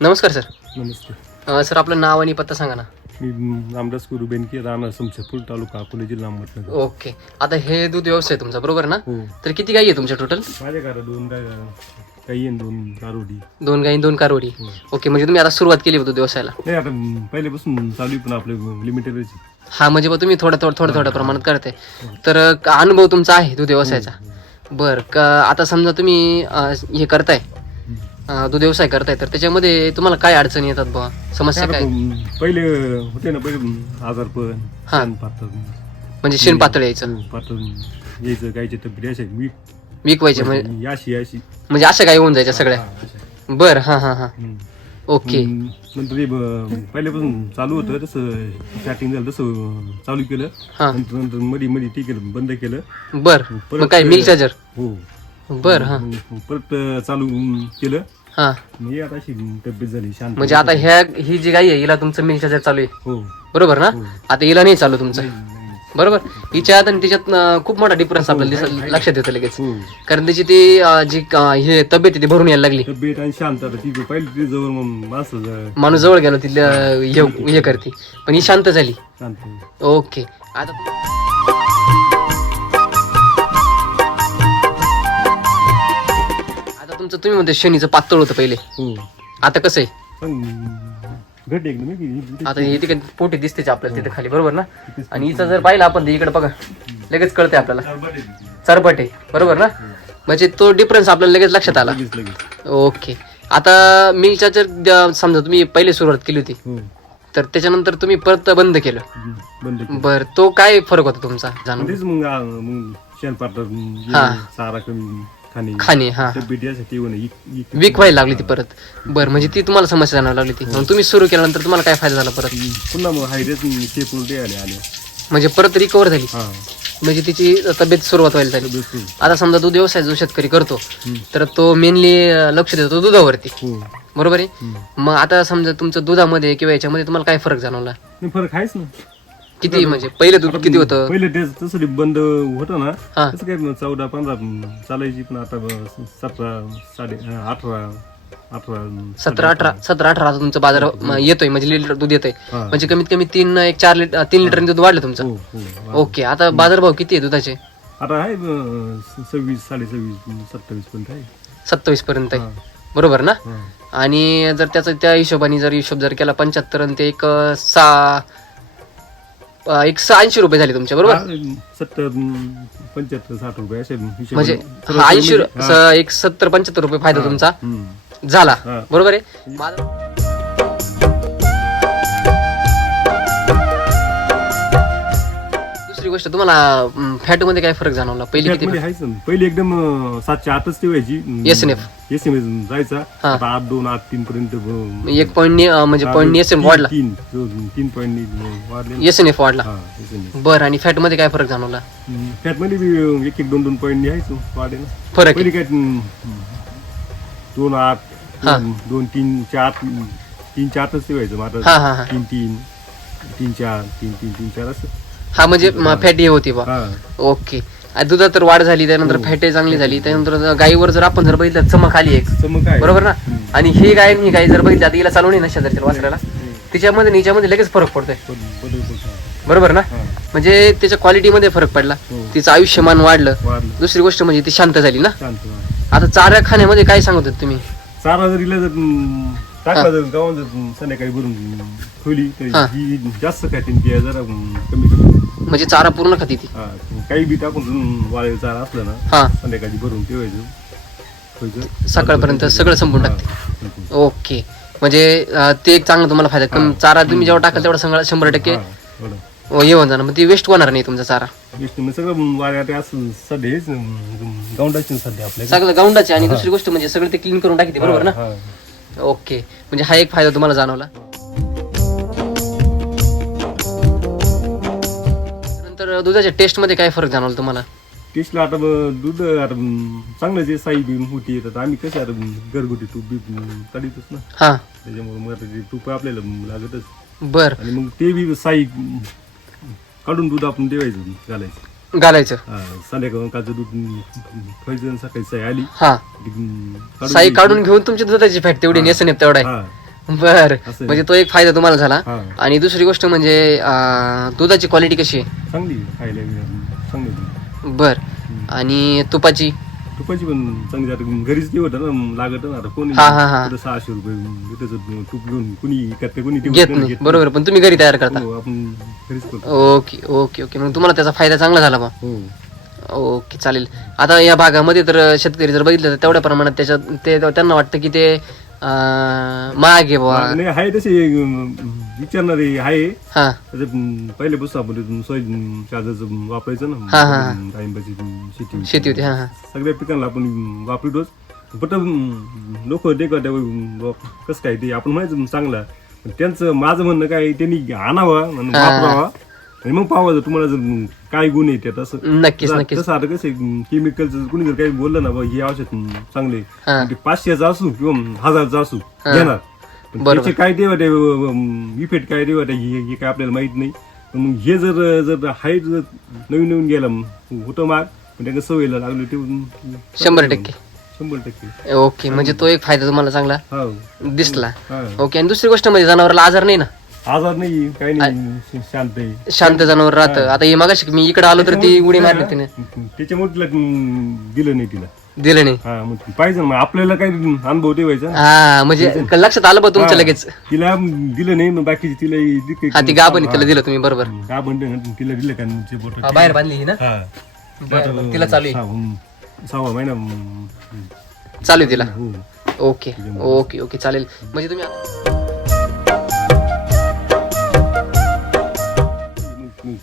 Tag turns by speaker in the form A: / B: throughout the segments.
A: नमस्कार सर.
B: नमस्ते.
A: अ, सर आपलं नाव आणि पत्ता सांगा ना.
B: मी रामदास गुरु बेनके राहणार समशेपूर तालुका अकोले जिल्हा अहमदनगर.
A: ओके. आता हे दूध व्यवसाय आहे तुमचा बरोबर ना?
B: हो.
A: तर किती गाई आहे तुमच्या टोटल
B: माझ्या घरात दोन गाय काही दोन कारोडी
A: दोन गाई दोन कारवडी
B: हो.
A: ओके म्हणजे तुम्ही आता सुरुवात केली होती दूध व्यवसायाला?
B: नाही आता म, पहिल्यापासून चालू आहे पण आपले लिमिटेडच
A: हा म्हणजे बा तुम्ही थोडं थोडं थोडं थोड्या प्रमाणात करते तर अ, का- अनुभव तुमचा आहे दूध व्यवसायाचा? बर का आता समजा तुम्ही अ, हे करताय. दूध व्यवसाय करताय तर त्याच्यामध्ये तुम्हाला काय अडचणी येतात बा समस्या काय?
B: पहिले होते ना पहिले आजार पण
A: हा.
B: पातळ.
A: म्हणजे शेण पातळ यायचं.
B: पातळ यायचं गायची तब्येत असे वीक.
A: वीक व्हायचे म्हणजे?
B: याशी याशी
A: म्हणजे अशा गाई होऊन जायच्या सगळ्या?
B: हा, अशा.
A: बर हा हा हा.
B: हम्म.
A: ओके.
B: हम्म, नंतर ब- पहिल्यापासून चालू होतं तसं स्टार्टिंग झालं तसं चालू केलं.
A: हा.
B: नंतर नंतर मध्ये मध्ये ठीक केलं बंद केलं.
A: बर. मग काय मिल्क चार्जर
B: हो.
A: बर हा.
B: मग परत चालू केलं.
A: हा.
B: मग हे आता अशी तब्येत झाली शांत
A: म्हणजे आता ह्या ही जी गाई आहे हिला तुमचं चार्जर चालू आहे.
B: हो.
A: बरोबर ना?
B: हो.
A: आता हिला नाही चालू तुमचं. बरोबर? हिच्यात आणि तिच्यात खूप मोठा डिफरन्स आपल्याला दिस- लक्षात येतो लगेच.
B: हो.
A: कारण त्याची ती अं, जी हे तब्येत आहे ती भरून यायला लागली.
B: तब्येत आणि शांत आता ती पहिली ती जवळ मग माणसं
A: जवळ गेलो ती ल- हे हे करते. पण ही शांत झाली.
B: शांत.
A: ओके. आता तुमचं तुम्ही म्हणते शनीचं पातळ होतं पहिले.
B: हो.
A: आता कसं आहे?
B: घट एकदम
A: आता हे तिकडे पोटी दिसतेच आपल्याला तिथे खाली बरोबर ना? आणि हिचं जर पाहिलं आपण इकडे बघा लगेच कळते आपल्याला. चरपट आहे बरोबर ना? म्हणजे तो डिफरन्स आपल्याला लगेच लक्षात आला. ओके आता मिल्कच्या जर समजा तुम्ही पहिले सुरुवात केली होती
B: हो.
A: तर त्याच्यानंतर तुम्ही परत बंद केलं.
B: बंद
A: बर तो काय फरक होता तुमचा जाणून?
B: मग मग शेण
A: हा.
B: सारा कमी. खाणे.
A: खाणे हा.
B: इक-
A: वीक व्हायला लागली ती परत. बर म्हणजे ती तुम्हाला समस्या जाणवायला लागली ती. मग तुम्ही सुरू केल्यानंतर तुम्हाला काय फायदा झाला परत?
B: पुन्हा मग ते आले आले.
A: म्हणजे परत रिकवर झाली?
B: हा.
A: म्हणजे तिची तब्येत सुरुवात व्हायला झाली. आता समजा दूध व्यवसाय जो शेतकरी करतो. तर तो मेनली लक्ष देतो दुधावरती.
B: हो.
A: बरोबर आहे. मग आता समजा तुमचं दुधामध्ये किंवा याच्यामध्ये तुम्हाला काय फरक जाणवला?
B: फरक आहेच ना.
A: किती म्हणजे पहिले दूध किती होतं?
B: पहिले ते तसं बंद होतं ना.
A: हा.
B: तसं काय चौदा पंधरा चालायची पण आता सतरा साडे अठरा अठरा
A: सतरा अठरा सतरा अठरा आता तुमचं बाजार म, येतोय म्हणजे लिटर दूध येतोय.
B: हा.
A: म्हणजे कमीत कमी तीन एक चार लिटर तीन लिटर दूध वाढलं तुमचं.
B: हो हो
A: ओके आता बाजारभाव किती आहे दुधाचे?
B: आता आहे अं, सव्वीस साडे सव्वीस सत्तावीस पर्यंत आहे.
A: सत्तावीस पर्यंत आहे.
B: हा,
A: बरोबर ना?
B: हा.
A: आणि जर त्याचा त्या हिशोबाने जर हिशोब जर केला पंच्याहत्तर आणि ते एक अं, सहा अं, एक सहा ऐंशी रुपये झाले तुमचे बरोबर
B: सत्तर अं, पंच्याहत्तर साठ रुपये असे हिशोबाने.
A: म्हणजे हा ऐंशी
B: म्हणजे- हा.
A: स- एक सत्तर पंच्याहत्तर रुपये फायदा तुमचा
B: हम्म.
A: झाला
B: हा.
A: बरोबर आहे माझा- गोष्ट तुम्हाला फॅटमध्ये काय फरक जाणवला पहिली किती
B: ना. पहिली एकदम सातशे आठच ठेवायची
A: SNF.
B: एस एम एस जायचा
A: हा.
B: आता आठ दोन आठ तीन पर्यंत
A: एक पॉईंट म्हणजे पॉईंट एस एम वाढला
B: तीन दोन- तीन पॉईंट वाढले
A: एस एन एफ वाढला
B: हा.
A: बर आणि फॅटमध्ये काय फरक जाणवला.
B: त्यातमध्ये बी एक एक दोन दोन पॉईंट यायचो वाढे ना
A: फरक
B: पहिली काय हम्म, दोन आठ
A: हा.
B: दोन दोन तीन चार तीन चारच ठेवायचं
A: हा हा हा
B: तीन तीन तीन चार तीन तीन तीन चार असं
A: हा म्हणजे फॅट हे होती बा.
B: हा.
A: ओके. आणि दुधात तर वाढ झाली त्यानंतर फॅट चांगली झाली त्यानंतर गायीवर जर आपण जर बघितलं चमक आली एक.
B: काय
A: बरोबर ना? आणि ही गाय आणि ही गाय जर बघितली आता हिला चालवणी ना शेजारच्या वासराला? तिच्यामध्ये आणि हिच्यामध्ये लगेच फरक पडतोय.
B: होता.
A: बरोबर ना?
B: हा.
A: म्हणजे त्याच्या क्वालिटीमध्ये फरक पडला.
B: हो.
A: तिचं आयुष्यमान वाढलं.
B: वाढलं.
A: दुसरी गोष्ट म्हणजे ती शांत झाली ना?
B: शांत वाढलं.
A: आता चारा खाण्यामध्ये काय सांगत होते तुम्ही?
B: चारा जर हिला जर हम्म, टाकला जर गावात जर हम्म, संध्याकाळी भरून हम्म, ठेवली तर
A: हा.
B: ही जास्त खाते आणि ती जरा हम्म, कमी
A: म्हणजे चारा पूर्ण खाती ती.
B: हा काही बी टाकून चारा असलं ना
A: हा.
B: संध्याकाळी भरून ठेवायचं.
A: सकाळपर्यंत सगळं संपून
B: हा,
A: टाकते.
B: बिलकुल.
A: ओके. म्हणजे अं, ते एक चांगलं तुम्हाला फायदा. कमी चारा तुम्ही जेव्हा टाकाल तेवढा सगळं शंभर टक्के
B: हा, बरं.
A: अं, हे होऊन जाणार. मग ती वेस्ट होणार नाही तुमचा चारा.
B: विष्णू मग सगळं वाऱ्या ते असं सध्या हेच गावंडाची सध्या आपल्याकडे
A: सगळं गाऊंडाचे आणि दुसरी गोष्ट म्हणजे सगळं ते क्लीन करून टाकते बरोबर ना?
B: हा,
A: ओके. म्हणजे हा एक फायदा तुम्हाला जाणवला. नंतर दुधाच्या टेस्टमध्ये काय फरक जाणवला तुम्हाला?
B: टेस्टला आता ब- दूध आता चांगलं जे साई बी होती येतात आम्ही कसे आता घरगुती तूप बी काढीतच ना.
A: हा.
B: त्याच्यामुळे मग आता ते तूप आपल्याला लागतच.
A: बर.
B: आणि मग ते बी साई काढून दूध आपण ठेवायचं घालायचं.
A: घालायचं.
B: हा, दूध आणि सकाळी साई आली.
A: हा. साई. काढून घेऊन तुमची दुधाची फॅट तेवढी नेसन तेवढा आहे.
B: हा.
A: बर.
B: असं
A: म्हणजे तो एक फायदा तुम्हाला झाला.
B: हा.
A: आणि दुसरी गोष्ट म्हणजे अं, दुधाची क्वालिटी कशी आहे?
B: चांगली आहे, खायला बी चांगली आहे.
A: बर. आणि तुपाची?
B: तुपाची पण चांगली आता घरीच ते होतं ना लागत ना आता. कोणी
A: हा, हा, हा.
B: कुठं सहाशे रुपये तूप घेऊन कुणी करते कोणी ते
A: घेत नाही. बरोबर पण तुम्ही घरी तयार करता.
B: हो आपण घरीच करतो.
A: Okay okay okay. मग तुम्हाला त्याचा फायदा चांगला झाला बा.
B: हो.
A: ओके चालेल. आता या भागामध्ये तर शेतकरी जर बघितलं तर तेवढ्या प्रमाणात त्याच्यात ते त्यांना वाटतं की ते बाबा
B: नाही आहे तसे अं, विचारणारे आहे
A: हा
B: त्याचं पहिले पुस्तक आपण सोयाबीन चार्जरचं वापरायचं
A: हा, हा, हा.
B: ना डाळिंबाची शेती
A: शेती होती हा हा
B: सगळ्या पिकांना आपण वापरतोच पण लोक ते कसं काय ते आपण म्हणायचं चांगला पण त्यांचं माझं म्हणणं काय त्यांनी आणावा आणि वापरावा आणि मग पाहावा जर तुम्हाला जर काय गुण आहे त्यात असं.
A: नक्कीच नक्कीच.
B: तसं आता कसं केमिकलचं कुणी जर काही बोललं ना बा हे औषध चांगले पाचशेचं असू किंवा हजारचं असू घेणार. पण. त्याचे काय देवा ते इफेक्ट काय देवा ते हे हे काय आपल्याला माहीत नाही. पण मग हे जर जर हाय जर नवीन नवीन गेला होतं माग पण त्याला सवयीला लागलो ते
A: शंभर टक्के.
B: शंभर टक्के.
A: ओके म्हणजे तो एक फायदा तुम्हाला चांगला
B: हा.
A: दिसला. ओके आणि दुसरी गोष्ट म्हणजे जनावराला आजार नाही ना?
B: आजार नाही काही नाही शांत आहे.
A: शांत जनावर राहतं. आता हे मागाशी मी इकडे आलो तर ती उडी मारली तिने.
B: त्याच्यामुळे तिला दिलं नाही तिला.
A: दिलं नाही.
B: हा मग ती पाहिजे ना मग आपल्याला काही अनुभव ठेवायचा.
A: हा म्हणजे लक्षात आलं बा तुमचं
B: हा.
A: लगेच.
B: तिला दिलं नाही मग बाकीची तिला दिलं
A: हा ती गाभण तिला दिलं तुम्ही बरोबर.
B: का ना तिला दिलं का बोट
A: हा, बाहेर बांधली ही ना?
B: हा.
A: बरं, बरं. तिला चालू आहे.
B: सहा-. सहावा महिना हम्म.
A: चालू आहे तिला?
B: हो.
A: ओके ओके ओके चालेल. म्हणजे तुम्ही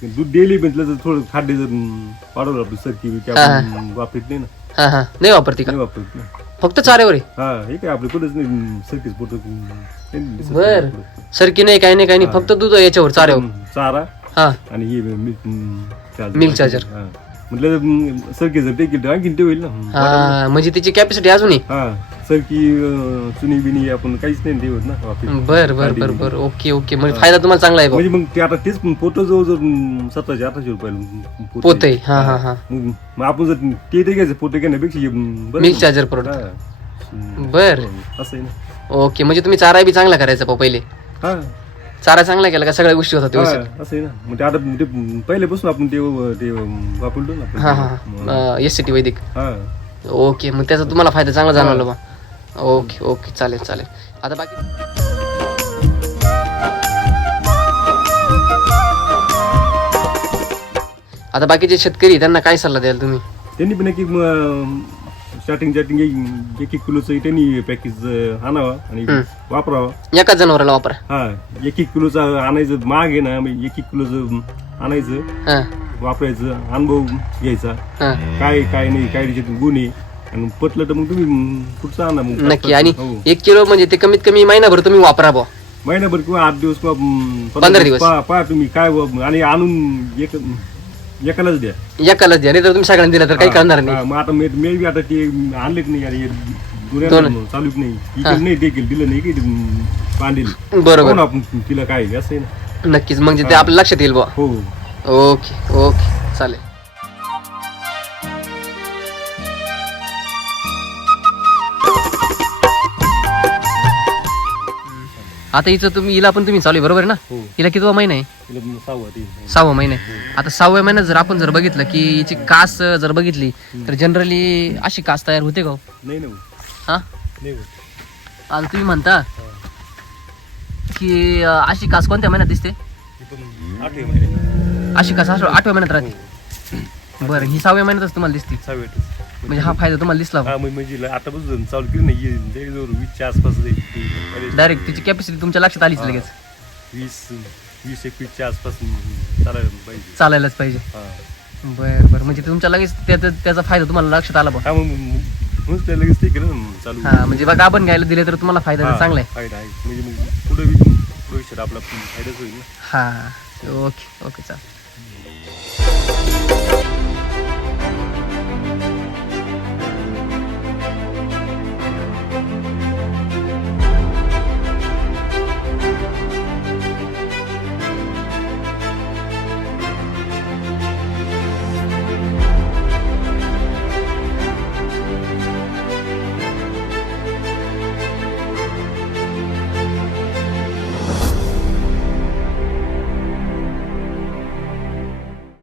B: दूध डेली म्हटलं तर थोडं खाद्य जर वाढवलं आपलं सरकी ते आपण वापरत नाही ना.
A: हा हा. नाही वापरती का?
B: नाही वापरत ना.
A: फक्त चाऱ्यावर आहे?
B: हा हे काय आपलं कुठंच नाही सरकीच पोट
A: बर. सरकी नाही काही नाही काही नाही. फक्त दूध याच्यावर चाऱ्यावर.
B: चारा
A: हा.
B: आणि हे मिल्क चार्जर. हा. म्हटलं सरकी जर टेकेल आणखीन ते होईल ना
A: हा म्हणजे तिची कॅपॅसिटी अजून आहे
B: हा सरकी अं, चुनी बिनी आपण काहीच नाही देवत ना वापस.
A: बर बर बर बर ओके ओके. म्हणजे फायदा तुम्हाला चांगला आहे भाऊ
B: म्हणजे मग ते आता तेच पोत जवळ सतराशे अठराशे रुपयाला पोतं.
A: पोत आहे. हा हा. हा
B: मग मग आपण जर ते ते घ्यायचं पोते घेण्यापेक्षा हे बरं
A: मिल्क चार्जर
B: हा. हम्म.
A: बर
B: असं आहे ना.
A: ओके म्हणजे तुम्ही चारा बी चांगला करायचा भाऊ पहिले.
B: हा.
A: चारा चांगला केला का सगळ्या गोष्टी होतात
B: हा,
A: व्यवस्थित
B: असं आहे ना. मग ते आता ते पहिल्यापासून आपण ते ते वापरलो ना आपण.
A: हा हा. एस सी टी वैदिक.
B: हा.
A: ओके मग त्याचा तुम्हाला फायदा चांगला जाणवला बा. Okay okay. चालेल चालेल. आता बाकी आता बाकीचे शेतकरी त्यांना काय सल्ला द्याल तुम्ही?
B: त्यांनी पण एक एक स्टार्टिंग स्टार्टिंग एक एक किलोचं त्यांनी पॅकेज आणावा आणि वापरावा.
A: एकाच जनावराला वापरा.
B: हा एक एक किलोचा आणायचं महाग आहे ना मग एक एक किलोचं आणायचं
A: हा.
B: वापरायचं अनुभव घ्यायचा.
A: हा.
B: काय काय नाही काय त्याच्यात गुण आहे. आणि पटलं तर मग तुम्ही पुढचं आणा मग.
A: नक्की. आणि
B: हो.
A: एक किलो म्हणजे ते कमीत कमी महिनाभर तुम्ही वापरा बा
B: महिनाभर किंवा आठ दिवस किंवा अं,
A: पंधरा दिवस.
B: पहा पहा तुम्ही काय व- आणि आणून एक एकालाच द्या.
A: एकालाच द्या नाही तर तुम्ही सगळ्यांना दिला तर काही करणार नाही.
B: हा, मग आता मे मे बी आता ते आणलेच नाही दुऱ्याला चालूच नाही. इकडे नाही केलं दिलं नाही की बांधील.
A: बरोबर.
B: आपण तिला काय असं आहे ना?
A: नक्कीच म्हणजे ते आपल्या लक्षात येईल बा
B: हो.
A: ओके ओके चालेल. आता हिचं तुम्ही हिला पण तुम्ही चालू आहे बरोबर आहे ना?
B: हो.
A: हिला कितवा महिना आहे?
B: सहावा
A: महिना. आहे. आता सहाव्या महिन्यात जर आपण जर बघितलं की हिची कास जर बघितली तर जनरली अशी कास तयार होते का हो?
B: हो.
A: हा. आता तुम्ही म्हणता की अं, अशी कास कोणत्या महिन्यात दिसते?
B: महिन्यात.
A: अशी कास आठव्या आठव्या महिन्यात राहते. बरं ही सहाव्या महिन्यातच तुम्हाला दिसते. म्हणजे हा फायदा तुम्हाला दिसला
B: हा मग म्हणजे आता बसून चालू केली नाही ये- जवळ वीसच्या आसपास जाईल. ती.
A: डायरेक्ट तिची कॅपॅसिटी तुमच्या लक्षात आलीच लगेच.
B: वीस वीस एकवीसच्या आसपास चालायला पाहिजे.
A: चालायलाच पाहिजे. बर बर. म्हणजे तुमच्या लगेच त्याचा त्याचा फायदा तुम्हाला लक्षात आला
B: मग मग त्या लगेच ते केलं चालू.
A: हा म्हणजे बघा आपण घ्यायला दिले तर तुम्हाला फायदा चांगला आहे.
B: फायदा आहे. म्हणजे पुढे भविष्यात आपला फायदाच होईल ना.
A: हा ओके ओके चालेल.